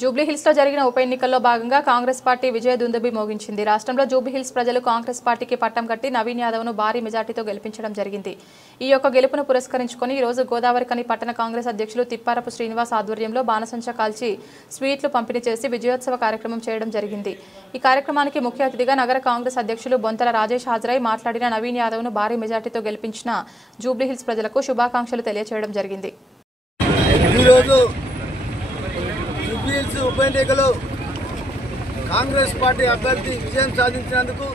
జూబ్లీహిల్స్ లో జరిగిన ఉప ఎన్నికల్లో భాగంగా కాంగ్రెస్ పార్టీ విజయ దుందుబి మోగించింది. రాష్ట్రంలో జూబ్లీహిల్స్ ప్రజలు కాంగ్రెస్ పార్టీకి పట్టం కట్టి నవీన్ యాదవ్ ను భారీ మెజార్టీతో గెలిపించడం జరిగింది. ఈ యొక్క గెలుపును పురస్కరించుకొని ఈ రోజు గోదావరిఖని పట్టణ కాంగ్రెస్ అధ్యక్షులు తిప్పారపు శ్రీనివాస్ ఆధ్వర్యంలో బాణసంచ కాల్చి స్వీట్లు పంపిణీ చేసి విజయోత్సవ కార్యక్రమం చేయడం జరిగింది. ఈ కార్యక్రమానికి ముఖ్య అతిథిగా నగర కాంగ్రెస్ అధ్యక్షులు బొంతల రాజేష్ హాజరై మాట్లాడిన నవీన్ యాదవ్ ను భారీ మెజార్టీతో గెలిపించిన జూబ్లీహిల్స్ ప్రజలకు శుభాకాంక్షలు తెలియజేయడం జరిగింది. జూబ్లీహిల్స్ ఉప ఎన్నికలో కాంగ్రెస్ పార్టీ అభ్యర్థి విజయం సాధించినందుకు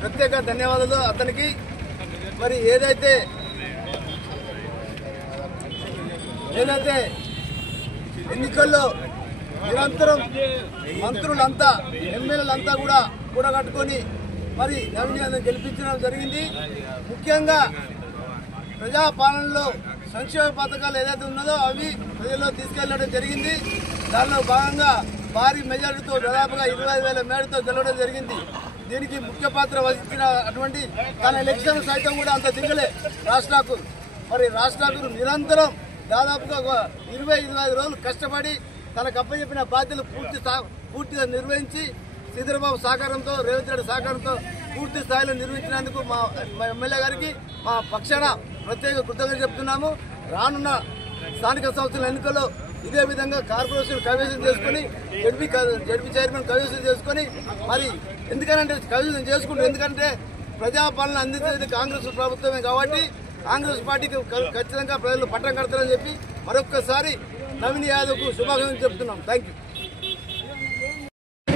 ప్రత్యేక ధన్యవాదాలు అతనికి. మరి ఏదైతే ఎన్నికల్లో నిరంతరం మంత్రులంతా ఎమ్మెల్యేలంతా కూడా కూడగట్టుకొని మరి నవీన్ యాదవ్ గెలిపించడం జరిగింది. ముఖ్యంగా ప్రజాపాలనలో సంక్షేమ పథకాలు ఏదైతే ఉన్నదో అవి ప్రజల్లో తీసుకెళ్లడం జరిగింది. దానిలో భాగంగా భారీ మెజారిటీతో దాదాపుగా 25,000 మేడతో గెలవడం జరిగింది. దీనికి ముఖ్య పాత్ర వహించిన అటువంటి తన ఎలక్షన్ సైతం కూడా అంత దిగలే రాష్ట్రాకు. మరి రాష్ట్రాకు నిరంతరం దాదాపుగా 20-25 రోజులు కష్టపడి తనకు అప్పచెప్పిన బాధ్యతలు పూర్తిగా నిర్వహించి శ్రీధరబాబు సహకారంతో రేవంత్ రెడ్డి సహకారంతో పూర్తి స్థాయిలో నిర్వహించినందుకు మా ఎమ్మెల్యే గారికి మా పక్షాన ప్రత్యేక కృతజ్ఞతలు చెప్తున్నాము. రానున్న స్థానిక సంస్థల ఎన్నికల్లో ఇదే విధంగా కార్పొరేషన్ కైవసం చేసుకుని జడ్పీ చైర్మన్ కైవసం చేసుకుని మరి కైవసం చేసుకుంటారు. ఎందుకంటే ప్రజాపాలన అందించేది కాంగ్రెస్ ప్రభుత్వమే కాబట్టి కాంగ్రెస్ పార్టీకి ఖచ్చితంగా ప్రజలు పట్టం కడతారని చెప్పి మరొక్కసారి నవీన్ యాదవ్కు శుభాకాంక్షలు చెప్తున్నాం. Thank you.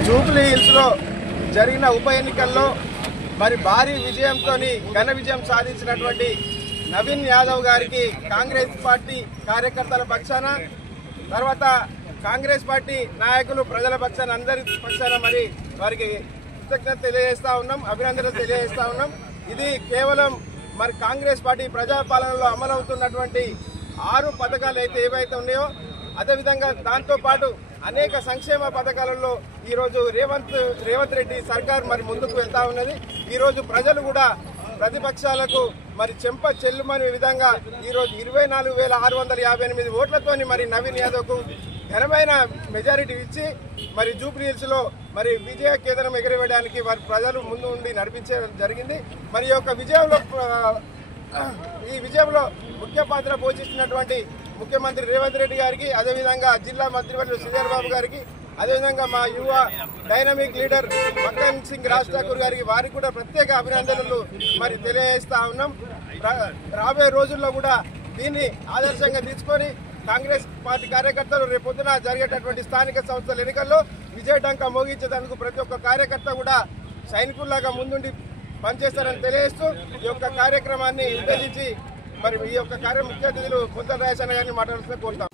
జూబ్లీహిల్స్ లో జరిగిన ఉప ఎన్నికల్లో మరి భారీ విజయంతో ఘన విజయం సాధించినటువంటి నవీన్ యాదవ్ గారికి కాంగ్రెస్ పార్టీ కార్యకర్తల పక్షాన తర్వాత కాంగ్రెస్ పార్టీ నాయకులు ప్రజల పక్షాన అందరి పక్షాన మరి వారికి కృతజ్ఞత తెలియజేస్తా ఉన్నాం, అభినందనలు తెలియజేస్తా ఉన్నాం. ఇది కేవలం మరి కాంగ్రెస్ పార్టీ ప్రజాపాలనలో అమలవుతున్నటువంటి 6 పథకాలు అయితే ఏవైతే ఉన్నాయో అదేవిధంగా దాంతో పాటు అనేక సంక్షేమ పథకాలలో ఈరోజు రేవంత్ రెడ్డి సర్కార్ మరి ముందుకు వెళ్తా ఉన్నది. ఈరోజు ప్రజలు కూడా ప్రతిపక్షాలకు మరి చెంప చెల్లుమనే విధంగా ఈరోజు 24,658 ఓట్లతోని మరి నవీన్ యాదవ్కు ఘనమైన మెజారిటీ ఇచ్చి మరి జూబ్లీహిల్స్ లో మరి విజయ కేంద్రం ఎగరవేయడానికి వారి ప్రజలు ముందు ఉండి నడిపించడం జరిగింది. మరి ఈ విజయంలో ముఖ్య పాత్ర పోషిస్తున్నటువంటి ముఖ్యమంత్రి రేవంత్ రెడ్డి గారికి, అదేవిధంగా జిల్లా మంత్రివర్యులు శ్రీధరబాబు గారికి, అదేవిధంగా మా యువ డైనమిక్ లీడర్ మక్కన్ సింగ్ రాజ్ ఠాకూర్ గారికి వారికి కూడా ప్రత్యేక అభినందనలు మరి తెలియజేస్తా ఉన్నాం. రాబోయే రోజుల్లో కూడా దీన్ని ఆదర్శంగా తీసుకొని కాంగ్రెస్ పార్టీ కార్యకర్తలు రేపొద్దున జరిగేటటువంటి స్థానిక సంస్థల ఎన్నికల్లో విజయడంకా మోగించేందుకు ప్రతి ఒక్క కార్యకర్త కూడా సైనికుల్లాగా ముందుండి పనిచేస్తారని తెలియజేస్తూ ఈ యొక్క కార్యక్రమాన్ని ఉద్దేశించి మరి ఈ యొక్క ముఖ్య అతిథులు బొంతల రాజేష్ అన్న గారిని మాట్లాడుతూ కోరుతాం.